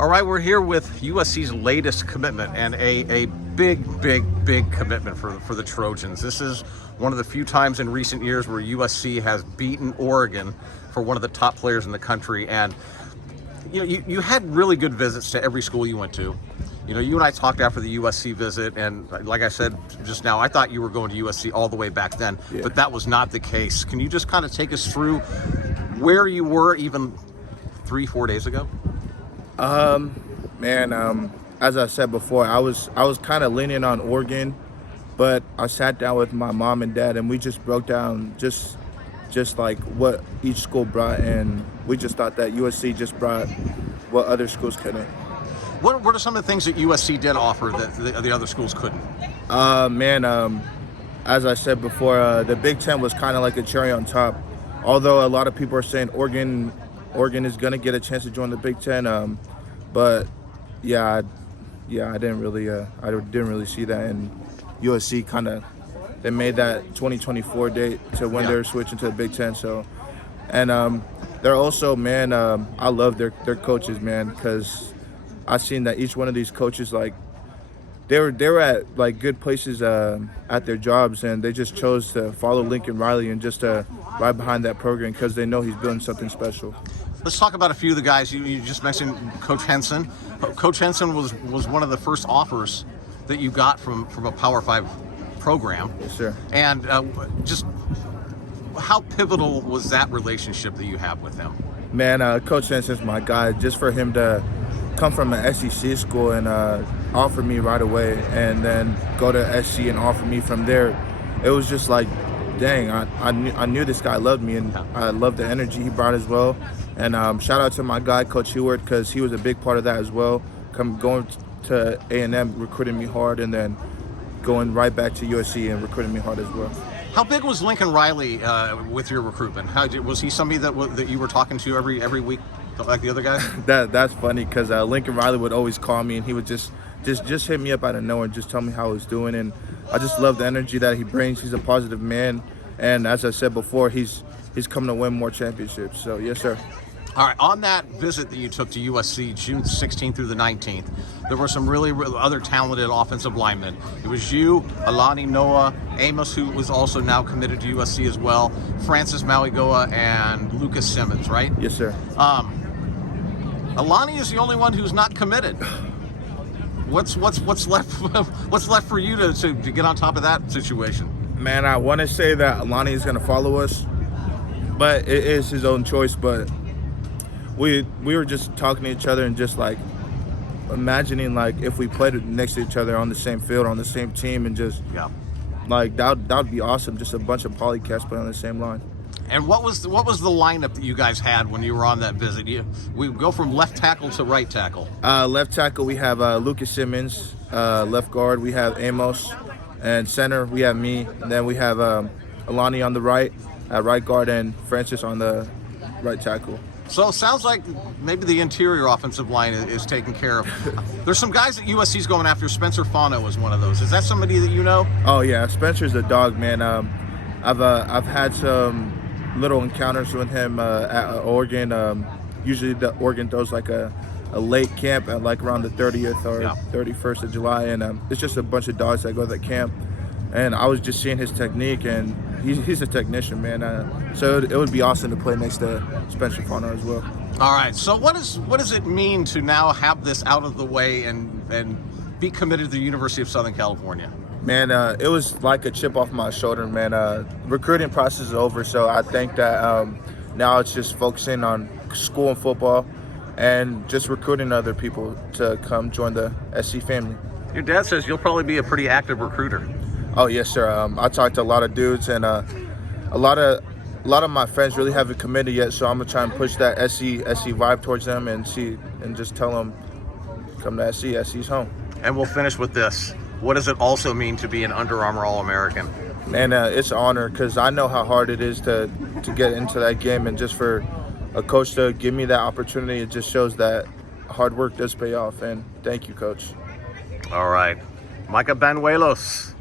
All right, we're here with USC's latest commitment, and a big commitment for the Trojans. This is one of the few times in recent years where USC has beaten Oregon for one of the top players in the country. And you had really good visits to every school you went to. You know, you and I talked after the USC visit, and like I said just now, I thought you were going to USC all the way back then, but that was not the case. Can you just kind of take us through where you were even 3-4 days ago? As I said before, I was kind of leaning on Oregon, but I sat down with my mom and dad, and we just broke down just like what each school brought, and we just thought that USC just brought what other schools couldn't. What are some of the things that USC did offer that the other schools couldn't? As I said before, the Big Ten was kind of like a cherry on top. Although a lot of people are saying Oregon is going to get a chance to join the Big Ten, but I didn't really see that. And USC they made that 2024 date to when they're switching to the Big Ten. So, and they're also, I love their coaches, man, because I've seen that each one of these coaches, like, they were at like good places at their jobs, and they just chose to follow Lincoln Riley and just ride behind that program because they know he's building something special. Let's talk about a few of the guys. You just mentioned Coach Henson. Coach Henson was one of the first offers that you got from a Power 5 program. Yes, sir. And just how pivotal was that relationship that you have with him? Man, Coach Henson's my guy. Just for him to come from an SEC school and offer me right away, and then go to SC and offer me from there, it was just like, dang, I knew this guy loved me, and I loved the energy he brought as well. And shout out to my guy, Coach Heward, because he was a big part of that as well. Going to A&M, recruiting me hard, and then going right back to USC and recruiting me hard as well. How big was Lincoln Riley with your recruitment? Was he somebody that you were talking to every week, like the other guys? That's funny, because Lincoln Riley would always call me, and he would just hit me up out of nowhere and just tell me how I was doing. And I just love the energy that he brings. He's a positive man, and as I said before, he's coming to win more championships. So yes, sir. All right, on that visit that you took to USC, June 16th through the 19th, there were some really other talented offensive linemen. It was you, Alani Noah, Amos, who was also now committed to USC as well, Francis Mauigoa, and Lucas Simmons, right? Yes, sir. Alani is the only one who's not committed. What's left? What's left for you to get on top of that situation? Man, I want to say that Alani is going to follow us, but it is his own choice. But we were just talking to each other and just like imagining like if we played next to each other on the same field, on the same team, and just like that would be awesome. Just a bunch of polycats playing on the same line. And what was the lineup that you guys had when you were on that visit? We go from left tackle to right tackle. Left tackle, we have Lucas Simmons. Left guard, we have Amos. And center, we have me. And then we have Alani on the right guard, and Francis on the right tackle. So it sounds like maybe the interior offensive line is taken care of. There's some guys that USC's going after. Spencer Fano is one of those. Is that somebody that you know? Oh yeah, Spencer's a dog, man. I've had some little encounters with him at Oregon. Usually the Oregon throws like a late camp at like around the 30th or 31st of July, and it's just a bunch of dogs that go to that camp. And I was just seeing his technique, and he's a technician, man. So it would be awesome to play next to Spencer Fano as well. All right. So what does it mean to now have this out of the way and be committed to the University of Southern California? Man, it was like a chip off my shoulder, man. Recruiting process is over, so I think that now it's just focusing on school and football and just recruiting other people to come join the SC family. Your dad says you'll probably be a pretty active recruiter. Oh yes, sir. I talked to a lot of dudes, and a lot of my friends really haven't committed yet. So I'm gonna try and push that SC vibe towards them and just tell them, come to SC. SC's home. And we'll finish with this. What does it also mean to be an Under Armour All-American? Man, it's an honor, because I know how hard it is to get into that game, and just for a coach to give me that opportunity, it just shows that hard work does pay off. And thank you, Coach. All right, MICAH BANUELOS.